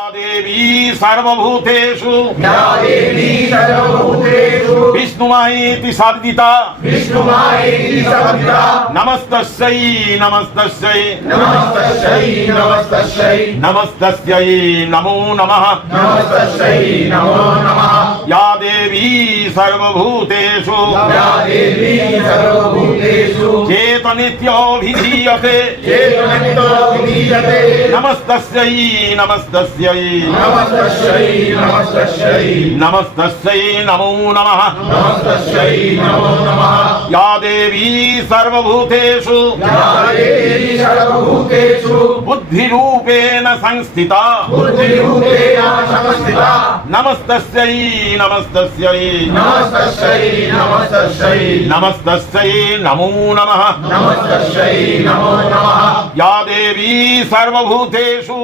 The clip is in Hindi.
देवी सर्वभूतेषु विष्णुमायेति सद्दिता नमस्तस्यै नमस्तस्यै नमस्तस्यै नमो नमः या देवी सर्वभूतेषु चेतनित्योऽभिधीयते नमस्तस्यै नमस्तस्यै नमस्तस्यै नमो नमः या देवी सर्वभूतेषु बुद्धिरूपेण संस्थिता नमस्तस्यै नमस्तस्यै नमस्तस्यै नमो नमः या देवी सर्वभूतेषु